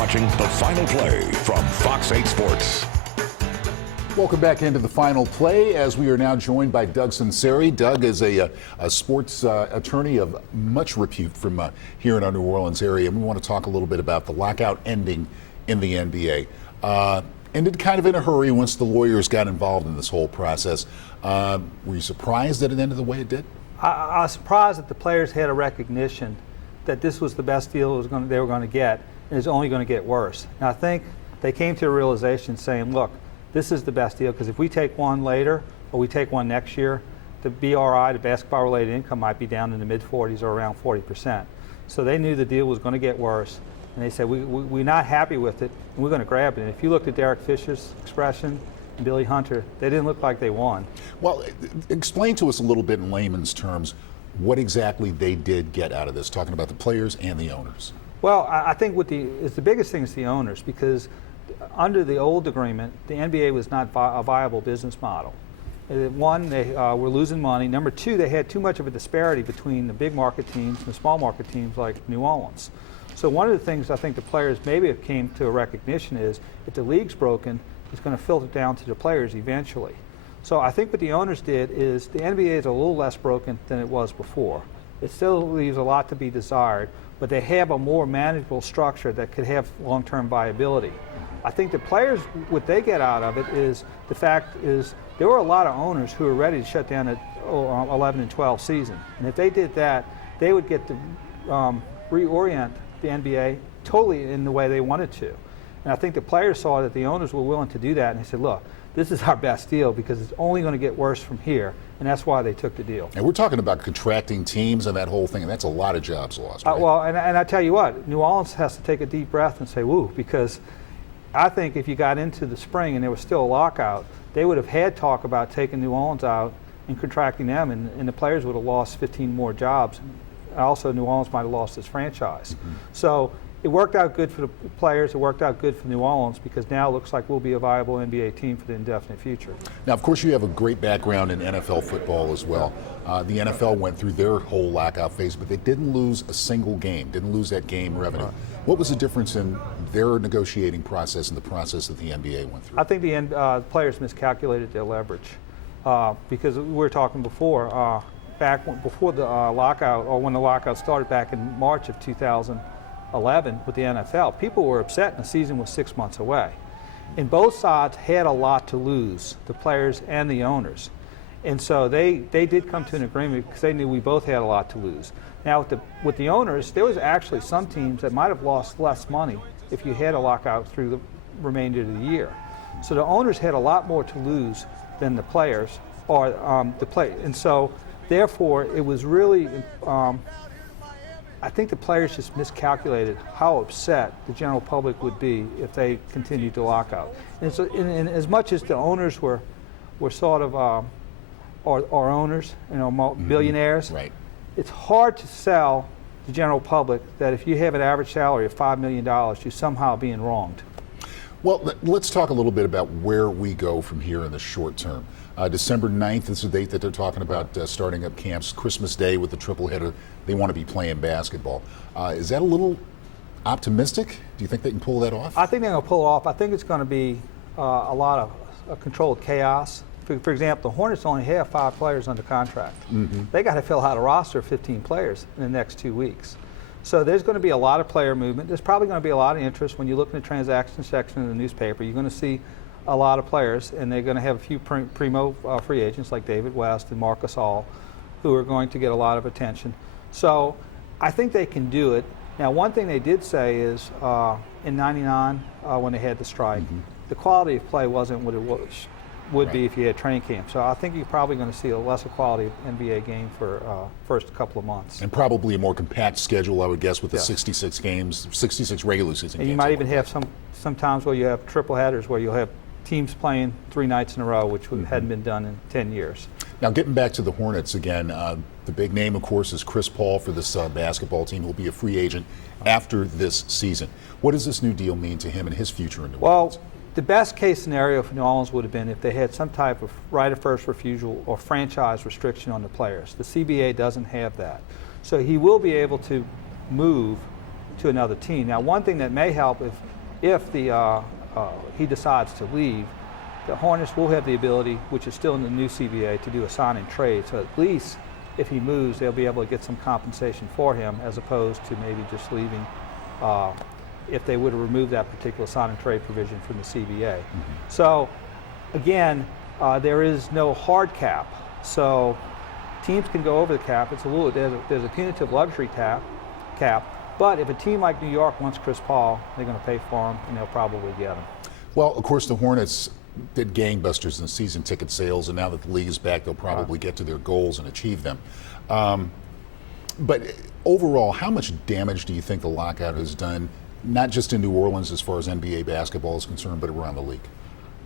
watching The Final Play from Fox 8 Sports. Welcome back into The Final Play as we are now joined by Doug Sunseri. Doug is a sports attorney of much repute from here in our New Orleans area. And we want to talk a little bit about the lockout ending in the NBA. Ended kind of in a hurry once the lawyers got involved in this whole process. Were you surprised that it ended the way it did? I was surprised that the players had a recognition that this was the best deal they were going to get, and it's only going to get worse. And I think they came to a realization saying, look, this is the best deal, because if we take one later or we take one next year, the BRI, the basketball-related income, might be down in the mid-40s or around 40%. So they knew the deal was going to get worse, and they said, we're not happy with it, and we're going to grab it. And if you looked at Derek Fisher's expression and Billy Hunter, they didn't look like they won. Well, explain to us a little bit in layman's terms what exactly they did get out of this, talking about the players and the owners. Well, I think the biggest thing is the owners, because under the old agreement, the NBA was not a viable business model. One, they were losing money. Number two, they had too much of a disparity between the big market teams and the small market teams like New Orleans. So one of the things I think the players maybe have came to a recognition is if the league's broken, it's going to filter down to the players eventually. So I think what the owners did is the NBA is a little less broken than it was before. It still leaves a lot to be desired, but they have a more manageable structure that could have long-term viability. I think the players, what they get out of it is the fact is there were a lot of owners who were ready to shut down the 11 and 12 season. And if they did that, they would get to reorient the NBA totally in the way they wanted to. And I think the players saw that the owners were willing to do that, and they said, look, this is our best deal because it's only going to get worse from here, and that's why they took the deal. And we're talking about contracting teams and that whole thing, and that's a lot of jobs lost, right? Well, and I tell you what, New Orleans has to take a deep breath and say, woo, because I think if you got into the spring and there was still a lockout, they would have had talk about taking New Orleans out and contracting them, and the players would have lost 15 more jobs. Also, New Orleans might have lost its franchise. Mm-hmm. So it worked out good for the players. It worked out good for New Orleans because now it looks like we'll be a viable NBA team for the indefinite future. Now, of course, you have a great background in NFL football as well. The NFL went through their whole lockout phase, but they didn't lose a single game, didn't lose that game revenue. Right. What was the difference in their negotiating process and the process that the NBA went through? I think the players miscalculated their leverage because we were talking before, before the lockout, or when the lockout started back in March of 2011 with the NFL, people were upset and the season was 6 months away. And both sides had a lot to lose, the players and the owners. And so they did come to an agreement because they knew we both had a lot to lose. Now with the owners, there was actually some teams that might have lost less money if you had a lockout through the remainder of the year. So the owners had a lot more to lose than the players, or and so therefore it was really I think the players just miscalculated how upset the general public would be if they continued to lock out. And so, in as much as the owners were sort of our owners, billionaires, right. It's hard to sell the general public that if you have an average salary of $5 million, you're somehow being wronged. Well, let's talk a little bit about where we go from here in the short term. December 9th is the date that they're talking about starting up camps. Christmas Day with the triple header. They want to be playing basketball. Is that a little optimistic? Do you think they can pull that off? I think they're going to pull it off. I think it's going to be a lot of controlled chaos. For example, the Hornets only have 5 players under contract. Mm-hmm. They got to fill out a roster of 15 players in the next 2 weeks. So there's going to be a lot of player movement. There's probably going to be a lot of interest when you look in the transaction section of the newspaper. You're going to see a lot of players, and they're going to have a few primo free agents like David West and Marc Gasol, who are going to get a lot of attention. So I think they can do it. Now, one thing they did say is in '99, when they had the strike, mm-hmm. the quality of play wasn't what it would right. be if you had training camp. So I think you're probably going to see a lesser quality NBA game for first couple of months. And probably a more compact schedule, I would guess, with the 66 games, 66 regular season games. And you might even have some times where you have triple headers where you'll have teams playing 3 nights in a row, which mm-hmm. hadn't been done in 10 years. Now, getting back to the Hornets again, the big name, of course, is Chris Paul for this basketball team. He'll be a free agent after this season. What does this new deal mean to him and his future in New Orleans? Well, the best case scenario for New Orleans would have been if they had some type of right of first refusal or franchise restriction on the players. The CBA doesn't have that. So he will be able to move to another team. Now, one thing that may help if he decides to leave, the Hornets will have the ability, which is still in the new CBA, to do a sign and trade. So at least if he moves, they'll be able to get some compensation for him, as opposed to maybe just leaving if they would have removed that particular sign and trade provision from the CBA. Mm-hmm. So again, there is no hard cap. So teams can go over the cap. It's a little, there's a punitive luxury cap, but if a team like New York wants Chris Paul, they're going to pay for him, and they'll probably get him. Well, of course, the Hornets did gangbusters in season ticket sales, and now that the league is back, they'll probably get to their goals and achieve them. But overall, how much damage do you think the lockout has done, not just in New Orleans as far as NBA basketball is concerned, but around the league?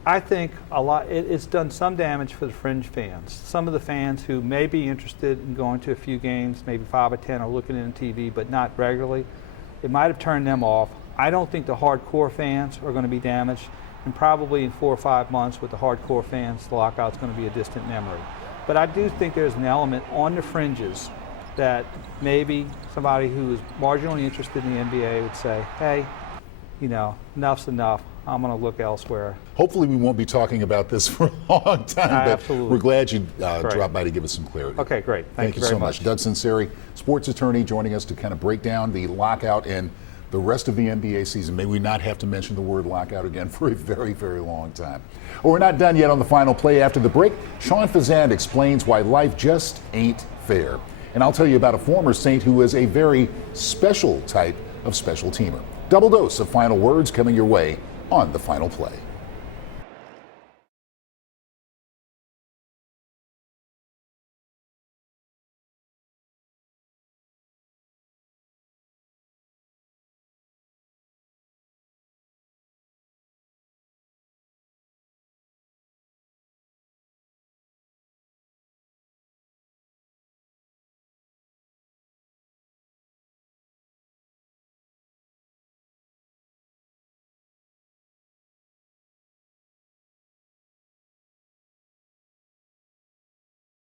I think a lot. It's done some damage for the fringe fans. Some of the fans who may be interested in going to a few games, maybe 5 or 10, or looking in TV, but not regularly. It might have turned them off. I don't think the hardcore fans are going to be damaged, and probably in 4 or 5 months with the hardcore fans, the lockout's going to be a distant memory. But I do think there's an element on the fringes that maybe somebody who is marginally interested in the NBA would say, hey, enough's enough. I'm going to look elsewhere. Hopefully we won't be talking about this for a long time, but absolutely. We're glad you dropped by to give us some clarity. Okay, great. Thank you so very much. Doug Sunseri, sports attorney, joining us to kind of break down the lockout and the rest of the NBA season. May we not have to mention the word lockout again for a very, very long time. Well, we're not done yet on the final play. After the break, Sean Fazand explains why life just ain't fair. And I'll tell you about a former Saint who is a very special type of special teamer. Double dose of final words coming your way on the final play.